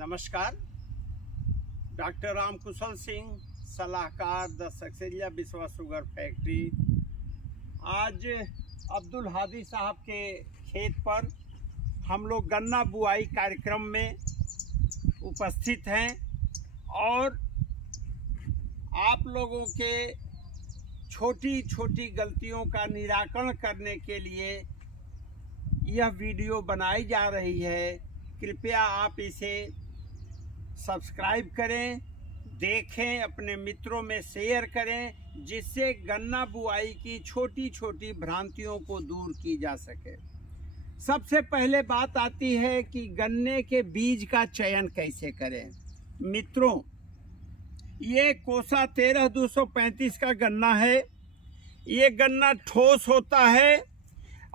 नमस्कार। डॉक्टर राम कुशल सिंह, सलाहकार the Saksaria Biswa sugar factory. आज अब्दुल हादी साहब के खेत पर हम लोग गन्ना बुआई कार्यक्रम में उपस्थित हैं और आप लोगों के छोटी छोटी गलतियों का निराकरण करने के लिए यह वीडियो बनाई जा रही है। कृपया आप इसे सब्सक्राइब करें, देखें, अपने मित्रों में शेयर करें, जिससे गन्ना बुआई की छोटी छोटी भ्रांतियों को दूर की जा सके। सबसे पहले बात आती है कि गन्ने के बीज का चयन कैसे करें। मित्रों, ये कोसा 13-235 का गन्ना है। ये गन्ना ठोस होता है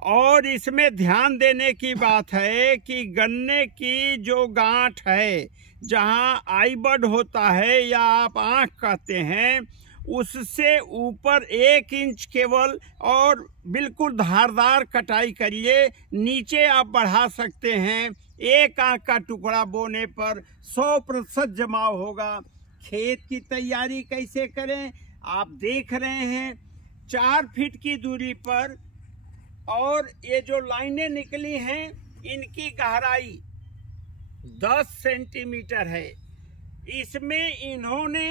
और इसमें ध्यान देने की बात है कि गन्ने की जो गांठ है, जहां आई बड होता है या आप आंख कहते हैं, उससे ऊपर 1 इंच केवल और बिल्कुल धारदार कटाई करिए। नीचे आप बढ़ा सकते हैं। 1 आंख का टुकड़ा बोने पर 100% जमाव होगा। खेत की तैयारी कैसे करें आप देख रहे हैं। 4 फीट की दूरी पर और ये जो लाइनें निकली हैं, इनकी गहराई 10 सेंटीमीटर है। इसमें इन्होंने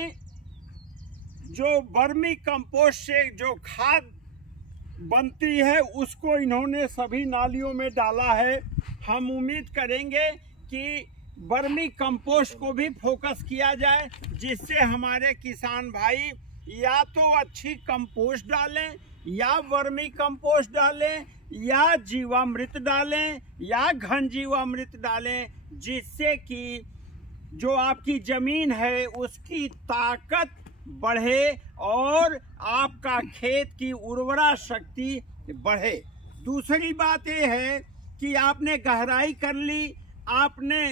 जो वर्मी कंपोस्ट से जो खाद बनती है, उसको इन्होंने सभी नालियों में डाला है। हम उम्मीद करेंगे कि वर्मी कंपोस्ट को भी फोकस किया जाए, जिससे हमारे किसान भाई या तो अच्छी कंपोस्ट डालें या वर्मी कंपोस्ट डालें या जीवामृत डालें या घन जीवामृत डालें, जिससे कि जो आपकी जमीन है उसकी ताकत बढ़े और आपका खेत की उर्वरा शक्ति बढ़े। दूसरी बात यह है कि आपने गहराई कर ली, आपने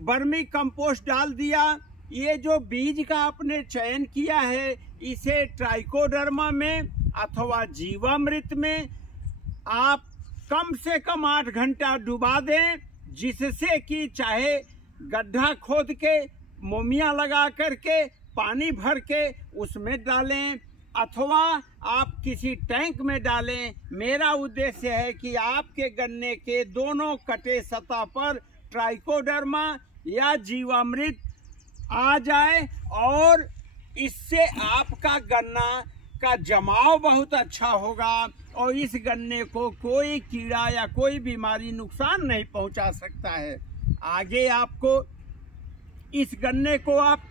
वर्मी कंपोस्ट डाल दिया। ये जो बीज का आपने चयन किया है, इसे ट्राइकोडर्मा में अथवा जीवामृत में आप कम से कम 8 घंटा डुबा दें, जिससे कि चाहे गड्ढा खोद के मोमिया लगा करके पानी भर के उसमें डालें अथवा आप किसी टैंक में डालें। मेरा उद्देश्य है कि आपके गन्ने के दोनों कटे सतह पर ट्राइकोडर्मा या जीवामृत आ जाए और इससे आपका गन्ना का जमाव बहुत अच्छा होगा और इस गन्ने को कोई कीड़ा या कोई बीमारी नुकसान नहीं पहुंचा सकता है। आगे आपको इस गन्ने को आप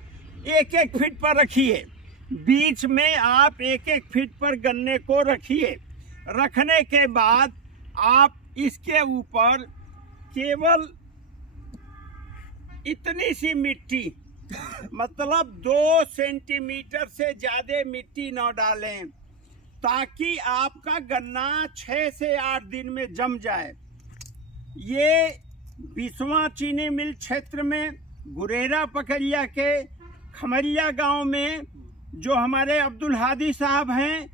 1-1 फीट पर रखिए। बीच में आप 1-1 फीट पर गन्ने को रखिए। रखने के बाद आप इसके ऊपर केवल इतनी सी मिट्टी, मतलब 2 सेंटीमीटर से ज्यादा मिट्टी न डालें, ताकि आपका गन्ना 6 से 8 दिन में जम जाए। ये बिस्वा चीनी मिल क्षेत्र में गुरेरा पकरिया के खमरिया गांव में जो हमारे अब्दुल हादी साहब हैं,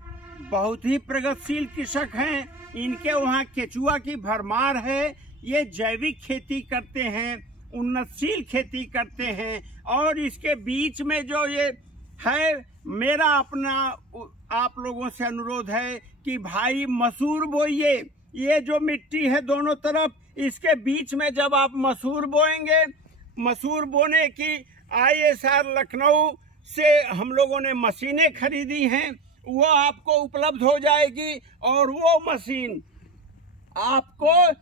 बहुत ही प्रगतिशील कृषक हैं। इनके वहाँ केचुआ की भरमार है। ये जैविक खेती करते हैं, उन्नतशील खेती करते हैं और इसके बीच में जो ये है, मेरा अपना आप लोगों से अनुरोध है कि भाई मसूर बोइए। ये जो मिट्टी है दोनों तरफ, इसके बीच में जब आप मसूर बोएंगे, मसूर बोने की ISR लखनऊ से हम लोगों ने मशीनें खरीदी हैं, वो आपको उपलब्ध हो जाएगी और वो मशीन आपको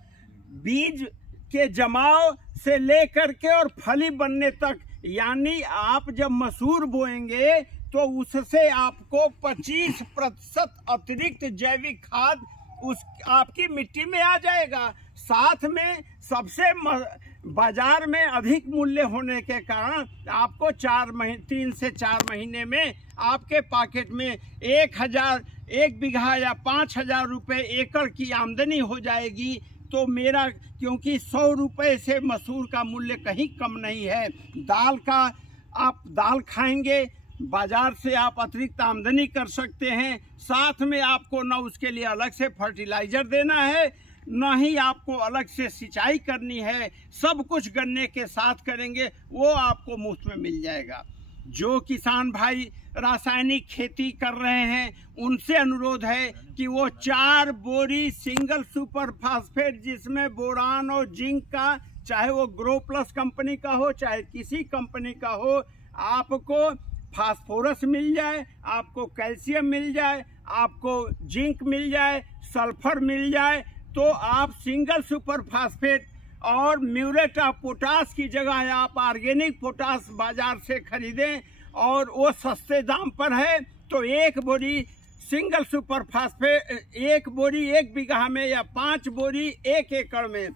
बीज के जमाव से लेकर के और फली बनने तक, यानी आप जब मसूर बोएंगे तो उससे आपको 25% अतिरिक्त जैविक खाद उस आपकी मिट्टी में आ जाएगा। साथ में सबसे बाजार में अधिक मूल्य होने के कारण आपको 3 से 4 महीने में आपके पॉकेट में 1 बीघा या 5,000 रुपये एकड़ की आमदनी हो जाएगी। तो मेरा, क्योंकि 100 रुपये से मसूर का मूल्य कहीं कम नहीं है। दाल का आप दाल खाएंगे, बाजार से आप अतिरिक्त आमदनी कर सकते हैं। साथ में आपको न उसके लिए अलग से फर्टिलाइजर देना है, न ही आपको अलग से सिंचाई करनी है, सब कुछ गन्ने के साथ करेंगे, वो आपको मुफ्त में मिल जाएगा। जो किसान भाई रासायनिक खेती कर रहे हैं उनसे अनुरोध है कि वो 4 बोरी सिंगल सुपर फास्फेट, जिसमें बोरान और जिंक का, चाहे वो ग्रो प्लस कंपनी का हो चाहे किसी कंपनी का हो, आपको फास्फोरस मिल जाए, आपको कैल्शियम मिल जाए, आपको जिंक मिल जाए, सल्फर मिल जाए, तो आप सिंगल सुपर फास्फेट और म्यूरेट ऑफ पोटास की जगह आप ऑर्गेनिक पोटास बाजार से खरीदें और वो सस्ते दाम पर है। तो 1 बोरी सिंगल सुपर फास्फेट, 1 बोरी 1 बीघा में या 5 बोरी 1 एकड़ में,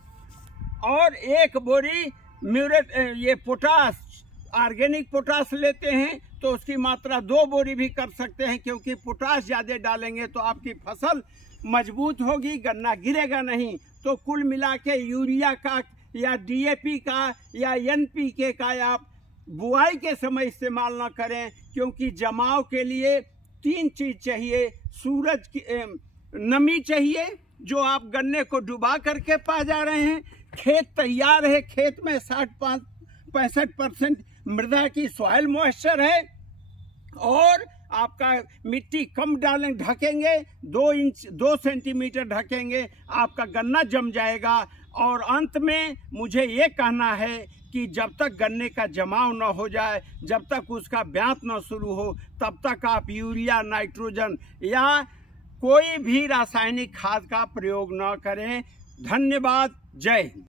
और 1 बोरी म्यूरेट ये पोटास ऑर्गेनिक पोटास लेते हैं तो उसकी मात्रा 2 बोरी भी कर सकते हैं, क्योंकि पोटास ज़्यादा डालेंगे तो आपकी फसल मजबूत होगी, गन्ना गिरेगा नहीं। तो कुल मिला के यूरिया का या डीएपी का या एनपीके का आप बुआई के समय इस्तेमाल ना करें, क्योंकि जमाव के लिए 3 चीज़ चाहिए। सूरज की नमी चाहिए, जो आप गन्ने को डुबा करके पा जा रहे हैं। खेत तैयार है, खेत में 65% मृदा की सॉइल मॉइस्चर है, और आपका मिट्टी कम डालें, ढकेंगे 2 सेंटीमीटर ढकेंगे, आपका गन्ना जम जाएगा। और अंत में मुझे ये कहना है कि जब तक गन्ने का जमाव न हो जाए, जब तक उसका ब्यात न शुरू हो, तब तक आप यूरिया, नाइट्रोजन या कोई भी रासायनिक खाद का प्रयोग न करें। धन्यवाद। जय हिंद।